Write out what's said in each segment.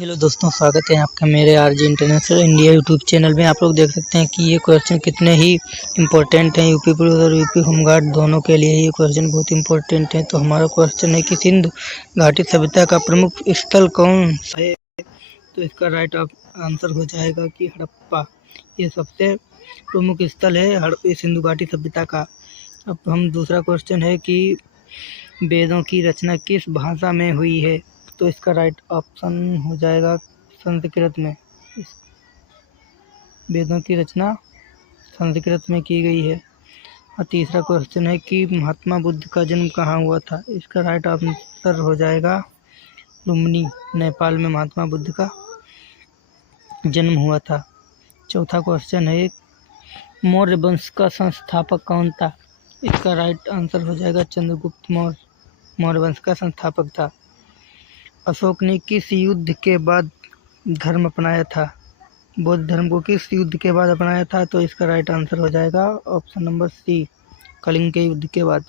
Hello दोस्तों, स्वागत है आपका मेरे RJ international India YouTube channel में। आप लोग देख सकते हैं कि ये क्वेश्चन कितने ही इम्पोर्टेंट हैं। यूपी पुलिस और यूपी होमगार्ड दोनों के लिए ये क्वेश्चन बहुत इम्पोर्टेंट है। तो हमारा क्वेश्चन है कि सिंधु घाटी सभ्यता का प्रमुख स्थल कौन सा है। तो इसका राइट आंसर हो जाएगा कि हड़प्पा। ये सबसे प्रमुख स्थल है सिंधु घाटी सभ्यता का। अब हम दूसरा क्वेश्चन है कि वेदों की रचना किस भाषा में हुई है। तो इसका राइट ऑप्शन हो जाएगा संस्कृत में। वेदों की रचना संस्कृत में की गई है। और तीसरा क्वेश्चन है कि महात्मा बुद्ध का जन्म कहाँ हुआ था। इसका राइट आंसर हो जाएगा लुम्बिनी, नेपाल में महात्मा बुद्ध का जन्म हुआ था। चौथा क्वेश्चन है मौर्य वंश का संस्थापक कौन था। इसका राइट आंसर हो जाएगा चंद्रगुप्त मौर्य मौर्य वंश का संस्थापक था। अशोक ने किस युद्ध के बाद धर्म अपनाया था। बौद्ध धर्म को किस युद्ध के बाद अपनाया था। तो इसका राइट आंसर हो जाएगा ऑप्शन नंबर सी, कलिंग के युद्ध के बाद।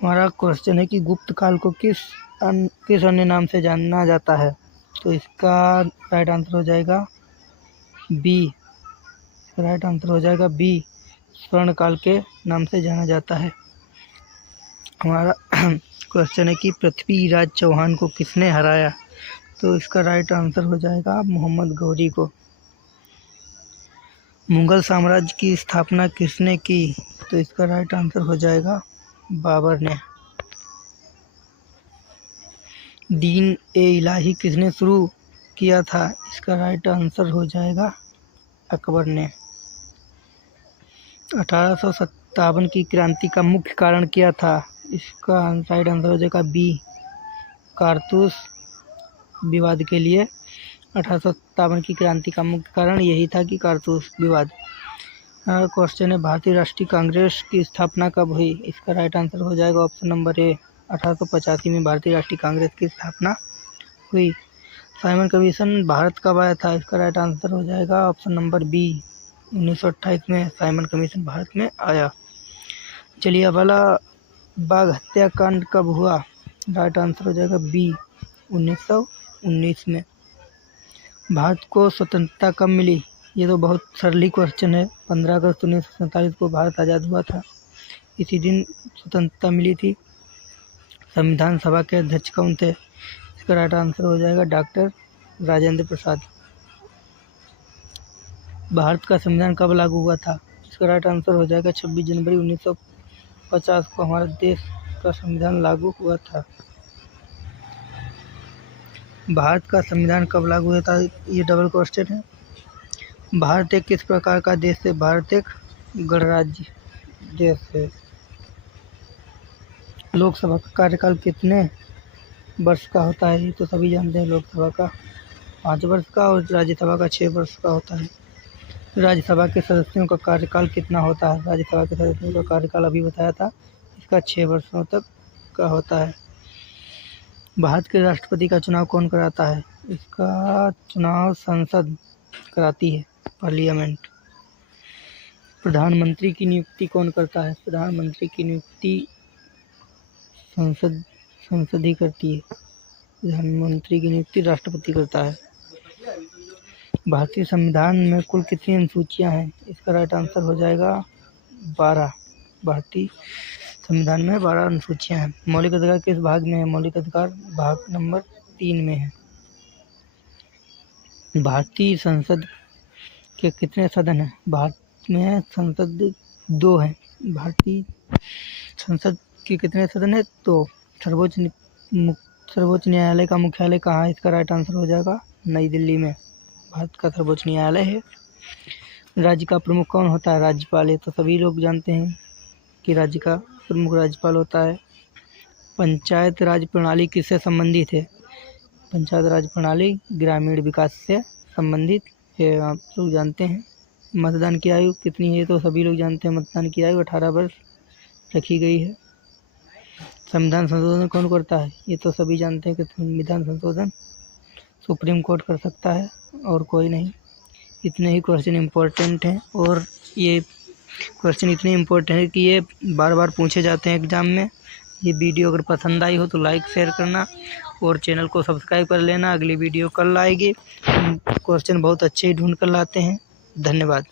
हमारा क्वेश्चन है कि गुप्त काल को किस अन्य नाम से जाना जाता है। तो इसका राइट आंसर हो जाएगा बी। राइट आंसर हो जाएगा बी, स्वर्ण काल के नाम से जाना जाता है। हमारा क्वेश्चन है कि पृथ्वीराज चौहान को किसने हराया। तो इसका राइट आंसर हो जाएगा मोहम्मद गौरी को। मुगल साम्राज्य की स्थापना किसने की। तो इसका राइट आंसर हो जाएगा बाबर ने। दीन ए इलाही किसने शुरू किया था। इसका राइट आंसर हो जाएगा अकबर ने। 1857 की क्रांति का मुख्य कारण क्या था। इसका राइट आंसर हो जाएगा बी, कारतूस विवाद के लिए 1857 की क्रांति का मुख्य कारण यही था कि कारतूस विवाद। क्वेश्चन है भारतीय राष्ट्रीय कांग्रेस की स्थापना कब हुई। इसका राइट आंसर हो जाएगा ऑप्शन नंबर ए, 1885 में भारतीय राष्ट्रीय कांग्रेस की स्थापना हुई। साइमन कमीशन भारत कब आया था। इसका राइट आंसर हो जाएगा ऑप्शन नंबर बी, 1928 में साइमन कमीशन भारत में आया। जलियांवाला बाग हत्याकांड कब हुआ। राइट आंसर हो जाएगा बी, 1919 में। भारत को स्वतंत्रता कब मिली। ये तो बहुत सरली क्वेश्चन है। 15 अगस्त 1947 को भारत आज़ाद हुआ था। इसी दिन स्वतंत्रता मिली थी। संविधान सभा के अध्यक्ष कौन थे। इसका राइट आंसर हो जाएगा डॉक्टर राजेंद्र प्रसाद। भारत का संविधान कब लागू हुआ था। इसका राइट आंसर हो जाएगा 26 जनवरी 1950 को हमारे देश का संविधान लागू हुआ था। भारत का संविधान कब लागू हुआ था, ये डबल क्वेश्चन है। भारत एक किस प्रकार का देश है। भारत एक गणराज्य देश है। लोकसभा का कार्यकाल कितने वर्ष का होता है। ये तो सभी जानते हैं। लोकसभा का 5 वर्ष का और राज्यसभा का 6 वर्ष का होता है। राज्यसभा के सदस्यों का कार्यकाल कितना होता है। राज्यसभा के सदस्यों का कार्यकाल अभी बताया था, इसका 6 वर्षों तक का होता है। भारत के राष्ट्रपति का चुनाव कौन कराता है। इसका चुनाव संसद कराती है, पार्लियामेंट। प्रधानमंत्री की नियुक्ति कौन करता है। प्रधानमंत्री की नियुक्ति संसद ही करती है। प्रधानमंत्री की नियुक्ति राष्ट्रपति करता है। भारतीय संविधान में कुल कितनी अनुसूचियां हैं। इसका राइट आंसर हो जाएगा 12। भारतीय संविधान में 12 अनुसूचियां हैं। मौलिक अधिकार किस भाग में है। मौलिक अधिकार भाग नंबर 3 में है। भारतीय संसद के कितने सदन हैं। भारत में संसद 2 है। भारतीय संसद के कितने सदन है। तो सर्वोच्च न्यायालय का मुख्यालय कहाँ है। इसका राइट आंसर हो जाएगा नई दिल्ली में। भारत का सर्वोच्च न्यायालय है। राज्य का प्रमुख कौन होता है। राज्यपाल। ये तो सभी लोग जानते हैं कि राज्य का प्रमुख राज्यपाल होता है। पंचायत राज प्रणाली किससे संबंधित है। पंचायत राज प्रणाली ग्रामीण विकास से संबंधित है, आप लोग जानते हैं। मतदान की आयु कितनी है, तो सभी लोग जानते हैं। मतदान की आयु 18 वर्ष रखी गई है। संविधान संशोधन कौन करता है। ये तो सभी जानते हैं कि संविधान संशोधन सुप्रीम कोर्ट कर सकता है और कोई नहीं। इतने ही क्वेश्चन इम्पोर्टेंट हैं और ये क्वेश्चन इतने इम्पोर्टेंट है कि ये बार बार पूछे जाते हैं एग्ज़ाम में। ये वीडियो अगर पसंद आई हो तो लाइक शेयर करना और चैनल को सब्सक्राइब कर लेना। अगली वीडियो कल आएगी। क्वेश्चन बहुत अच्छे ढूंढ कर लाते हैं। धन्यवाद।